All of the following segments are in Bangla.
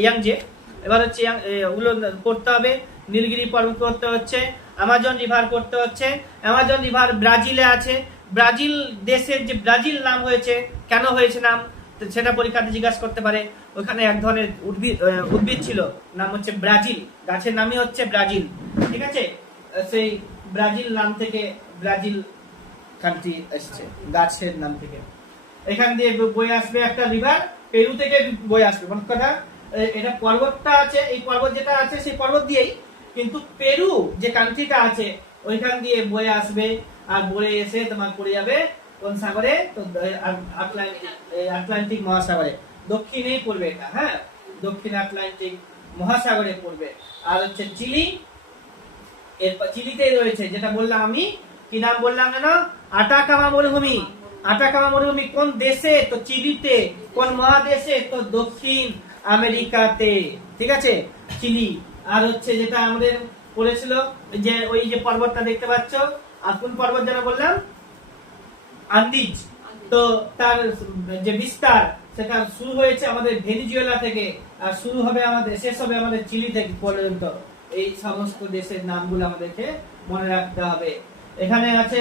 ইয়াংজে, এবার হচ্ছে ওগুলো করতে হবে। নীলগিরি পর্বত করতে হচ্ছে, অ্যামাজন রিভার করতে হচ্ছে। অ্যামাজন রিভার ব্রাজিলে আছে। ব্রাজিল দেশের যে ব্রাজিল নাম হয়েছে, কেন হয়েছে নাম, সেটা পরীক্ষাতে জিজ্ঞাসা করতে পারে। ওখানে এক ধরনের উদ্ভিদ ছিল, নাম হচ্ছে ব্রাজিল, গাছের নামই হচ্ছে ব্রাজিল। ঠিক আছে, সেই ব্রাজিল নাম থেকে ব্রাজিল কান্ট্রি এসছে, গাছের নাম থেকে। এখান দিয়ে বয়ে আসবে একটা রিভার, পেরু থেকে বয়ে আসবে। মানে কথা, এটা পর্বতটা আছে, এই পর্বত যেটা আছে সেই পর্বত দিয়েই, কিন্তু পেরু যে কান্ট্রিটা আছে ওইখান দিয়ে বয়ে আসবে, আর বয়ে এসে তোমার পড়ে যাবে কোন সাগরে, তো আটলান্টিক মহাসাগরে, দক্ষিণেই পড়বে এটা। হ্যাঁ, দক্ষিণ আটলান্টিক মহাসাগরে পড়বে। আর হচ্ছে চিলি, এরপর চিলিতেই রয়েছে যেটা বললাম আমি, কি নাম বললাম যেন, আটাকামা মরুভূমি। আটাকামা মরুভূমি কোন দেশে, তো চিলিতে। কোন মহাদেশে, তো দক্ষিণ আমেরিকাতে। ঠিক আছে, চিলি। আর হচ্ছে যেটা আমাদের পড়েছিল, যে ওই যে পর্বতটা দেখতে পাচ্ছ, আর কোন পর্বত যেন বললাম, আন্দিজ। তো তার যে বিস্তার, সেটা শুরু হয়েছে আমাদের ভেনিজুয়েলা থেকে, আর শুরু হবে আমাদের, শেষ হবে আমাদের চিলি থেকে পর্যন্ত। এই সমস্ত দেশের নামগুলো আমাদেরকে মনে রাখতে হবে। এখানে আছে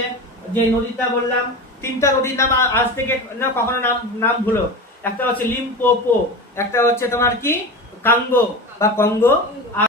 যে নদীটা বললাম, তিনটা নদীর নাম আজ থেকে কখনো নাম ভুলো। একটা হচ্ছে লিম্পোপো, একটা হচ্ছে তোমার কি কাঙ্গো বা কঙ্গো,